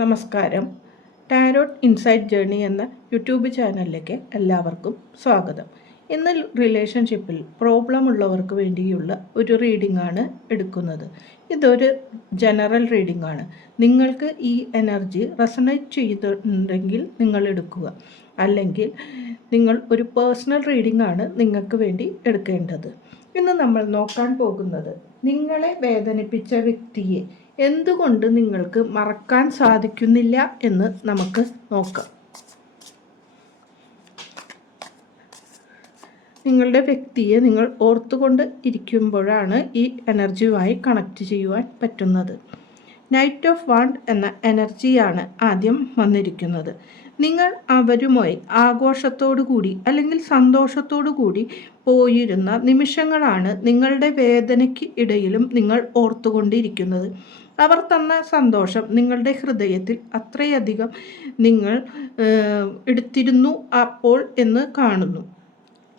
നമസ്കാരം. Tarot insight journey എന്ന YouTube ചാനലിലേക്ക് എല്ലാവർക്കും സ്വാഗതം. ഇന്ന് റിലേഷൻഷിപ്പിൽ പ്രോബ്ലം ഉള്ളവർക്ക് വേണ്ടിയുള്ള ഒരു റീഡിംഗ് ആണ് എടുക്കുന്നത്. ഇതൊരു ജനറൽ റീഡിംഗ് ആണ്. നിങ്ങൾക്ക് ഈ എനർജി റെസണേറ്റ് ചെയ്തിട്ടുണ്ടെങ്കിൽ നിങ്ങൾ എടുക്കുക, അല്ലെങ്കിൽ നിങ്ങൾ ഒരു പേഴ്സണൽ റീഡിംഗ് ആണ് നിങ്ങൾക്ക് വേണ്ടി എടുക്കേണ്ടത്. ഇന്ന് നമ്മൾ നോക്കാൻ പോകുന്നത് നിങ്ങളെ വേദനിപ്പിച്ച വ്യക്തിയെ എന്തുകൊണ്ട് നിങ്ങൾക്ക് മറക്കാൻ സാധിക്കുന്നില്ല എന്ന് നമുക്ക് നോക്കാം. നിങ്ങളുടെ വ്യക്തിയെ നിങ്ങൾ ഓർത്തുകൊണ്ട് ഇരിക്കുമ്പോഴാണ് ഈ എനർജിയുമായി കണക്ട് ചെയ്യുവാൻ പറ്റുന്നത്. നൈറ്റ് ഓഫ് വാണ്ട് എന്ന എനർജിയാണ് ആദ്യം വന്നിരിക്കുന്നത്. നിങ്ങൾ അവരുമായി ആഘോഷത്തോടു കൂടി അല്ലെങ്കിൽ സന്തോഷത്തോടു കൂടി പോയിരുന്ന നിമിഷങ്ങളാണ് നിങ്ങളുടെ വേദനയ്ക്ക് ഇടയിലും നിങ്ങൾ ഓർത്തുകൊണ്ടിരിക്കുന്നത്. അവർ തന്ന സന്തോഷം നിങ്ങളുടെ ഹൃദയത്തിൽ അത്രയധികം നിങ്ങൾ എടുത്തിരുന്നു അപ്പോൾ എന്ന് കാണുന്നു.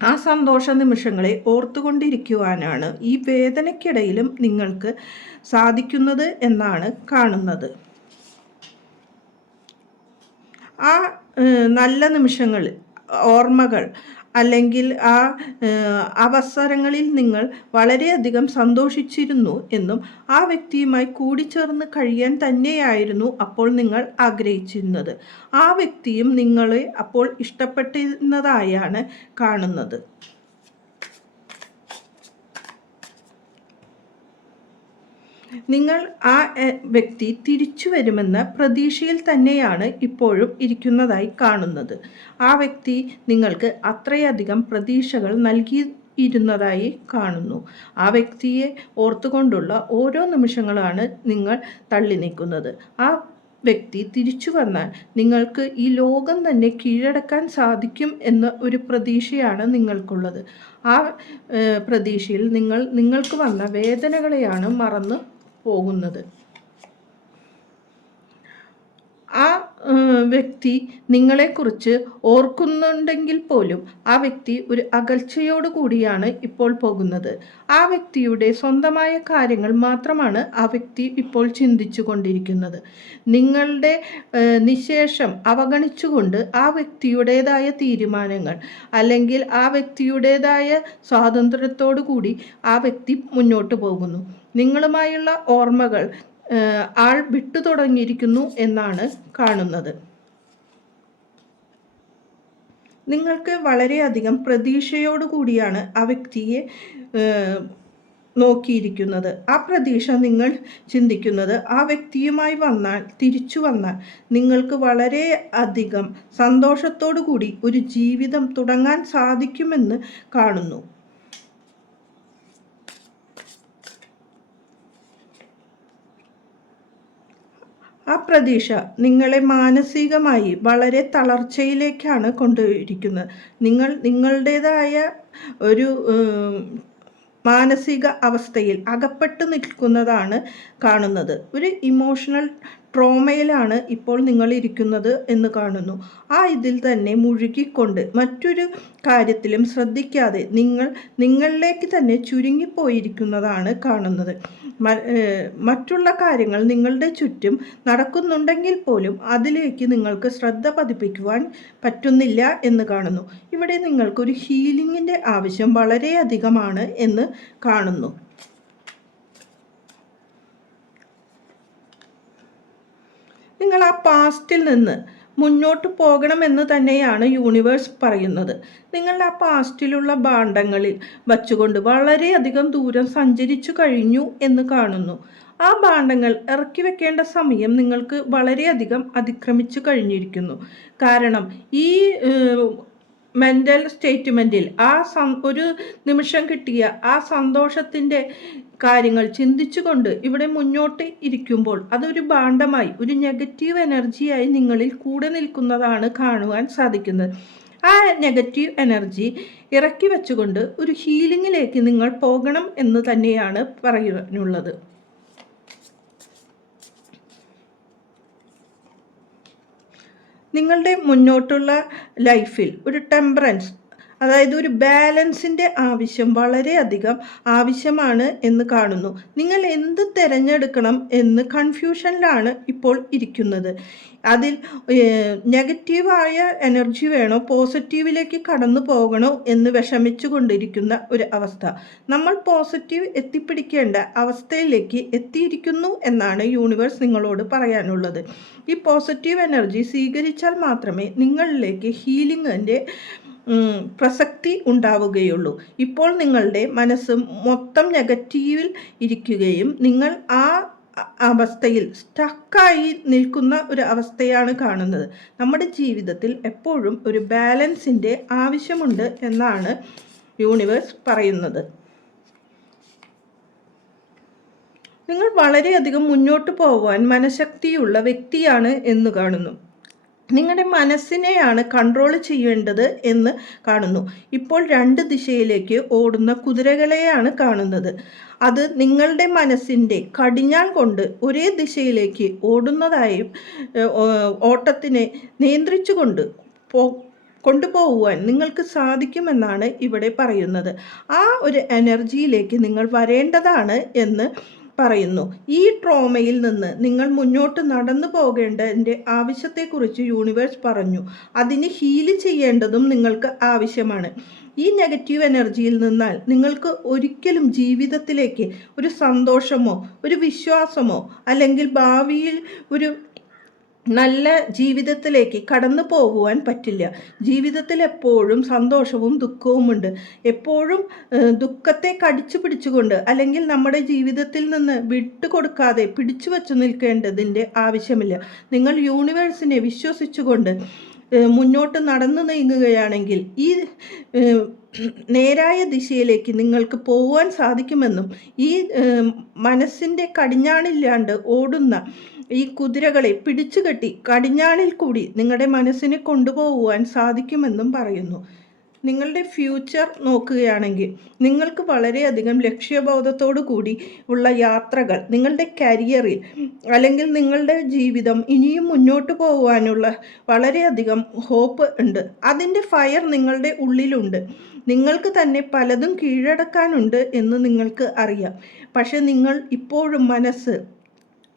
ആ സന്തോഷ നിമിഷങ്ങളെ ഓർത്തുകൊണ്ടിരിക്കുവാനാണ് ഈ വേദനയ്ക്കിടയിലും നിങ്ങൾക്ക് സാധിക്കുന്നത് എന്നാണ് കാണുന്നത്. ആ നല്ല നിമിഷങ്ങൾ, ഓർമ്മകൾ അല്ലെങ്കിൽ ആ അവസരങ്ങളിൽ നിങ്ങൾ വളരെയധികം സന്തോഷിച്ചിരുന്നു എന്നും ആ വ്യക്തിയുമായി കൂടിച്ചേർന്ന് കഴിയാൻ തന്നെയായിരുന്നു അപ്പോൾ നിങ്ങൾ ആഗ്രഹിച്ചിരുന്നത്. ആ വ്യക്തിയും നിങ്ങളെ അപ്പോൾ ഇഷ്ടപ്പെടുന്നതായാണ് കാണുന്നത്. നിങ്ങൾ ആ വ്യക്തി തിരിച്ചു വരുമെന്ന പ്രതീക്ഷയിൽ തന്നെയാണ് ഇപ്പോഴും ഇരിക്കുന്നതായി കാണുന്നത്. ആ വ്യക്തി നിങ്ങൾക്ക് അത്രയധികം പ്രതീക്ഷകൾ നൽകിയിരുന്നതായി കാണുന്നു. ആ വ്യക്തിയെ ഓർത്തുകൊണ്ടുള്ള ഓരോ നിമിഷങ്ങളാണ് നിങ്ങൾ തള്ളി നീക്കുന്നത്. ആ വ്യക്തി തിരിച്ചു വന്നാൽ നിങ്ങൾക്ക് ഈ ലോകം തന്നെ കീഴടക്കാൻ സാധിക്കും എന്ന ഒരു പ്രതീക്ഷയാണ് നിങ്ങൾക്കുള്ളത്. ആ പ്രതീക്ഷയിൽ നിങ്ങൾക്ക് വന്ന വേദനകളെയാണ് മറന്ന് പോകുന്നത്. ആ വ്യക്തി നിങ്ങളെക്കുറിച്ച് ഓർക്കുന്നുണ്ടെങ്കിൽ പോലും ആ വ്യക്തി ഒരു അകൽച്ചയോടു കൂടിയാണ് ഇപ്പോൾ പോകുന്നത്. ആ വ്യക്തിയുടെ സ്വന്തമായ കാര്യങ്ങൾ മാത്രമാണ് ആ വ്യക്തി ഇപ്പോൾ ചിന്തിച്ചു കൊണ്ടിരിക്കുന്നത്. നിങ്ങളുടെ നിശേഷം അവഗണിച്ചുകൊണ്ട് ആ വ്യക്തിയുടേതായ തീരുമാനങ്ങൾ അല്ലെങ്കിൽ ആ വ്യക്തിയുടേതായ സ്വാതന്ത്ര്യത്തോടു കൂടി ആ വ്യക്തി മുന്നോട്ട് പോകുന്നു. നിങ്ങളുമായുള്ള ഓർമ്മകൾ ആൾ വിട്ടു തുടങ്ങിയിരിക്കുന്നു എന്നാണ് കാണുന്നത്. നിങ്ങൾക്ക് വളരെയധികം പ്രതീക്ഷയോടു കൂടിയാണ് ആ വ്യക്തിയെ നോക്കിയിരിക്കുന്നത്. ആ പ്രതീക്ഷ നിങ്ങൾ ചിന്തിക്കുന്നത് ആ വ്യക്തിയുമായി തിരിച്ചു വന്നാൽ നിങ്ങൾക്ക് വളരെ അധികം സന്തോഷത്തോടു കൂടി ഒരു ജീവിതം തുടങ്ങാൻ സാധിക്കുമെന്ന് കാണുന്നു. ആ പ്രതീക്ഷ നിങ്ങളെ മാനസികമായി വളരെ തളർച്ചയിലേക്കാണ് കൊണ്ടുപോയിരിക്കുന്നത്. നിങ്ങളുടേതായ ഒരു മാനസിക അവസ്ഥയിൽ അകപ്പെട്ടു നിൽക്കുന്നതാണ് കാണുന്നത്. ഒരു ഇമോഷണൽ ട്രോമയിലാണ് ഇപ്പോൾ നിങ്ങൾ ഇരിക്കുന്നത് എന്ന് കാണുന്നു. ആ ഇതിൽ തന്നെ മുഴുകിക്കൊണ്ട് മറ്റൊരു കാര്യത്തിലും ശ്രദ്ധിക്കാതെ നിങ്ങളിലേക്ക് തന്നെ ചുരുങ്ങിപ്പോയിരിക്കുന്നതാണ് കാണുന്നത്. മറ്റുള്ള കാര്യങ്ങൾ നിങ്ങളുടെ ചുറ്റും നടക്കുന്നുണ്ടെങ്കിൽ പോലും അതിലേക്ക് നിങ്ങൾക്ക് ശ്രദ്ധ പതിപ്പിക്കുവാൻ പറ്റുന്നില്ല എന്ന് കാണുന്നു. ഇവിടെ നിങ്ങൾക്കൊരു ഹീലിങ്ങിൻ്റെ ആവശ്യം വളരെയധികമാണ് എന്ന് കാണുന്നു. നിങ്ങൾ ആ പാസ്റ്റിൽ നിന്ന് മുന്നോട്ട് പോകണമെന്ന് തന്നെയാണ് യൂണിവേഴ്സ് പറയുന്നത്. നിങ്ങളുടെ ആ പാസ്റ്റിലുള്ള ഭാണ്ഡങ്ങളിൽ വച്ചുകൊണ്ട് വളരെയധികം ദൂരം സഞ്ചരിച്ചു കഴിഞ്ഞു എന്ന് കാണുന്നു. ആ ഭാണ്ഡങ്ങൾ ഇറക്കി വെക്കേണ്ട സമയം നിങ്ങൾക്ക് വളരെയധികം അതിക്രമിച്ചു കഴിഞ്ഞിരിക്കുന്നു. കാരണം ഈ മെൻ്റൽ സ്റ്റേറ്റ്മെൻറ്റിൽ ഒരു നിമിഷം കിട്ടിയ ആ സന്തോഷത്തിൻ്റെ കാര്യങ്ങൾ ചിന്തിച്ചുകൊണ്ട് ഇവിടെ മുന്നോട്ട് ഇരിക്കുമ്പോൾ അതൊരു ഭാണ്ഡമായി, ഒരു നെഗറ്റീവ് എനർജിയായി നിങ്ങളിൽ കൂടെ നിൽക്കുന്നതാണ് കാണുവാൻ സാധിക്കുന്നത്. ആ നെഗറ്റീവ് എനർജി ഇറക്കി വെച്ചുകൊണ്ട് ഒരു ഹീലിങ്ങിലേക്ക് നിങ്ങൾ പോകണം എന്ന് തന്നെയാണ് പറയാനുള്ളത്. നിങ്ങളുടെ മുന്നോട്ടുള്ള ലൈഫിൽ ഒരു ടെമ്പറൻസ്, അതായത് ഒരു ബാലൻസിൻ്റെ ആവശ്യം വളരെയധികം ആവശ്യമാണ് എന്ന് കാണുന്നു. നിങ്ങൾ എന്ത് തിരഞ്ഞെടുക്കണം എന്ന് കൺഫ്യൂഷനിലാണ് ഇപ്പോൾ ഇരിക്കുന്നത്. അതിൽ നെഗറ്റീവായ എനർജി വേണോ പോസിറ്റീവിലേക്ക് കടന്നു പോകണോ എന്ന് വിഷമിച്ചു കൊണ്ടിരിക്കുന്ന ഒരു അവസ്ഥ. നമ്മൾ പോസിറ്റീവ് എത്തിപ്പിടിക്കേണ്ട അവസ്ഥയിലേക്ക് എത്തിയിരിക്കുന്നു എന്നാണ് യൂണിവേഴ്സ് നിങ്ങളോട് പറയാനുള്ളത്. ഈ പോസിറ്റീവ് എനർജി സ്വീകരിച്ചാൽ മാത്രമേ നിങ്ങളിലേക്ക് ഹീലിങ്ങിൻ്റെ പ്രസക്തി ഉണ്ടാവുകയുള്ളൂ. ഇപ്പോൾ നിങ്ങളുടെ മനസ്സ് മൊത്തം നെഗറ്റീവിൽ ഇരിക്കുകയും നിങ്ങൾ ആ അവസ്ഥയിൽ സ്റ്റക്കായി നിൽക്കുന്ന ഒരു അവസ്ഥയാണ് കാണുന്നത്. നമ്മുടെ ജീവിതത്തിൽ എപ്പോഴും ഒരു ബാലൻസിൻ്റെ ആവശ്യമുണ്ട് എന്നാണ് യൂണിവേഴ്സ് പറയുന്നത്. നിങ്ങൾ വളരെയധികം മുന്നോട്ട് പോകാൻ മനഃശക്തിയുള്ള വ്യക്തിയാണ് എന്ന് കാണുന്നു. നിങ്ങളുടെ മനസ്സിനെയാണ് കൺട്രോൾ ചെയ്യേണ്ടത് എന്ന് കാണുന്നു. ഇപ്പോൾ 2 ദിശയിലേക്ക് ഓടുന്ന കുതിരകളെയാണ് കാണുന്നത്. അത് നിങ്ങളുടെ മനസ്സിൻ്റെ കടിഞ്ഞാൺ കൊണ്ട് ഒരേ ദിശയിലേക്ക് ഓടുന്നതായും ഓട്ടത്തിനെ നിയന്ത്രിച്ചുകൊണ്ട് കൊണ്ടുപോകുവാൻ നിങ്ങൾക്ക് സാധിക്കുമെന്നാണ് ഇവിടെ പറയുന്നത്. ആ ഒരു എനർജിയിലേക്ക് നിങ്ങൾ വരേണ്ടതാണ് എന്ന് പറയുന്നു. ഈ ട്രോമയിൽ നിന്ന് നിങ്ങൾ മുന്നോട്ട് നടന്നു പോകേണ്ടതിൻ്റെ ആവശ്യത്തെക്കുറിച്ച് യൂണിവേഴ്സ് പറഞ്ഞു. അതിന് ഹീല് ചെയ്യേണ്ടതും നിങ്ങൾക്ക് ആവശ്യമാണ്. ഈ നെഗറ്റീവ് എനർജിയിൽ നിന്നാൽ നിങ്ങൾക്ക് ഒരിക്കലും ജീവിതത്തിലേക്ക് ഒരു സന്തോഷമോ ഒരു വിശ്വാസമോ അല്ലെങ്കിൽ ഭാവിയിൽ ഒരു നല്ല ജീവിതത്തിലേക്ക് കടന്നു പോകുവാൻ പറ്റില്ല. ജീവിതത്തിൽ എപ്പോഴും സന്തോഷവും ദുഃഖവുമുണ്ട്. എപ്പോഴും ദുഃഖത്തെ കടിച്ചു പിടിച്ചുകൊണ്ട് അല്ലെങ്കിൽ നമ്മുടെ ജീവിതത്തിൽ നിന്ന് വിട്ടുകൊടുക്കാതെ പിടിച്ചു വച്ചു നിൽക്കേണ്ടതിൻ്റെ ആവശ്യമില്ല. നിങ്ങൾ യൂണിവേഴ്സിനെ വിശ്വസിച്ചുകൊണ്ട് മുന്നോട്ട് നടന്നു നീങ്ങുകയാണെങ്കിൽ ഈ നേരായ ദിശയിലേക്ക് നിങ്ങൾക്ക് പോകുവാൻ സാധിക്കുമെന്നും ഈ മനസ്സിൻ്റെ കടിഞ്ഞാണില്ലാണ്ട് ഓടുന്ന ഈ കുതിരകളെ പിടിച്ചുകെട്ടി കടിഞ്ഞാണിൽ കൂടി നിങ്ങളുടെ മനസ്സിനെ കൊണ്ടുപോകുവാൻ സാധിക്കുമെന്നും പറയുന്നു. നിങ്ങളുടെ ഫ്യൂച്ചർ നോക്കുകയാണെങ്കിൽ നിങ്ങൾക്ക് വളരെയധികം ലക്ഷ്യബോധത്തോടു കൂടി ഉള്ള യാത്രകൾ നിങ്ങളുടെ കരിയറിൽ അല്ലെങ്കിൽ നിങ്ങളുടെ ജീവിതം ഇനിയും മുന്നോട്ട് പോകുവാനുള്ള വളരെയധികം ഹോപ്പ് ഉണ്ട്. അതിൻ്റെ ഫയർ നിങ്ങളുടെ ഉള്ളിലുണ്ട്. നിങ്ങൾക്ക് തന്നെ പലതും കീഴടക്കാനുണ്ട് എന്ന് നിങ്ങൾക്ക് അറിയാം. പക്ഷെ നിങ്ങൾ ഇപ്പോഴും മനസ്സ്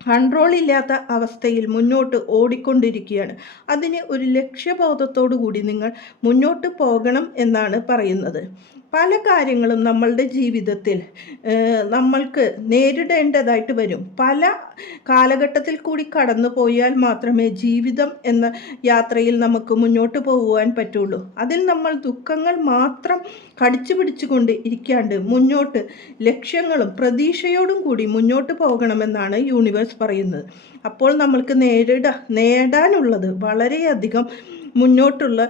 കൺട്രോളില്ലാത്ത അവസ്ഥയിൽ മുന്നോട്ട് ഓടിക്കൊണ്ടിരിക്കുകയാണ്. അതിന് ഒരു ലക്ഷ്യബോധത്തോടു കൂടി നിങ്ങൾ മുന്നോട്ട് പോകണം എന്നാണ് പറയുന്നത്. പല കാര്യങ്ങളും നമ്മളുടെ ജീവിതത്തിൽ നമ്മൾക്ക് നേരിടേണ്ടതായിട്ട് വരും. പല കാലഘട്ടത്തിൽ കൂടി കടന്നു പോയാൽ മാത്രമേ ജീവിതം എന്ന യാത്രയിൽ നമുക്ക് മുന്നോട്ട് പോകുവാൻ പറ്റുള്ളൂ. അതിൽ നമ്മൾ ദുഃഖങ്ങൾ മാത്രം കടിച്ചു പിടിച്ചുകൊണ്ട് ഇരിക്കാണ്ട് മുന്നോട്ട് ലക്ഷ്യങ്ങളും പ്രതീക്ഷയോടും കൂടി മുന്നോട്ട് പോകണമെന്നാണ് യൂണിവേഴ്സ് പറയുന്നത്. അപ്പോൾ നമ്മൾക്ക് നേടാനുള്ളത് വളരെയധികം മുന്നോട്ടുള്ള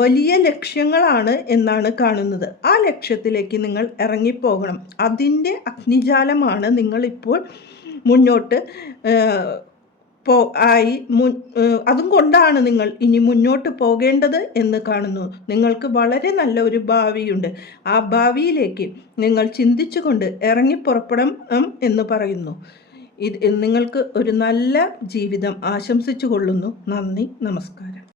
വലിയ ലക്ഷ്യങ്ങളാണ് എന്നാണ് കാണുന്നത്. ആ ലക്ഷ്യത്തിലേക്ക് നിങ്ങൾ ഇറങ്ങിപ്പോകണം. അതിൻ്റെ അഗ്നിജാലമാണ് നിങ്ങളിപ്പോൾ മുന്നോട്ട് അതും കൊണ്ടാണ് നിങ്ങൾ ഇനി മുന്നോട്ട് പോകേണ്ടത് എന്ന് കാണുന്നു. നിങ്ങൾക്ക് വളരെ നല്ല ഒരു ഭാവിയുണ്ട്. ആ ഭാവിയിലേക്ക് നിങ്ങൾ ചിന്തിച്ചുകൊണ്ട് ഇറങ്ങി പുറപ്പെടണം എന്ന് പറയുന്നു. നിങ്ങൾക്ക് ഒരു നല്ല ജീവിതം ആശംസിച്ചു കൊള്ളുന്നു. നന്ദി, നമസ്കാരം.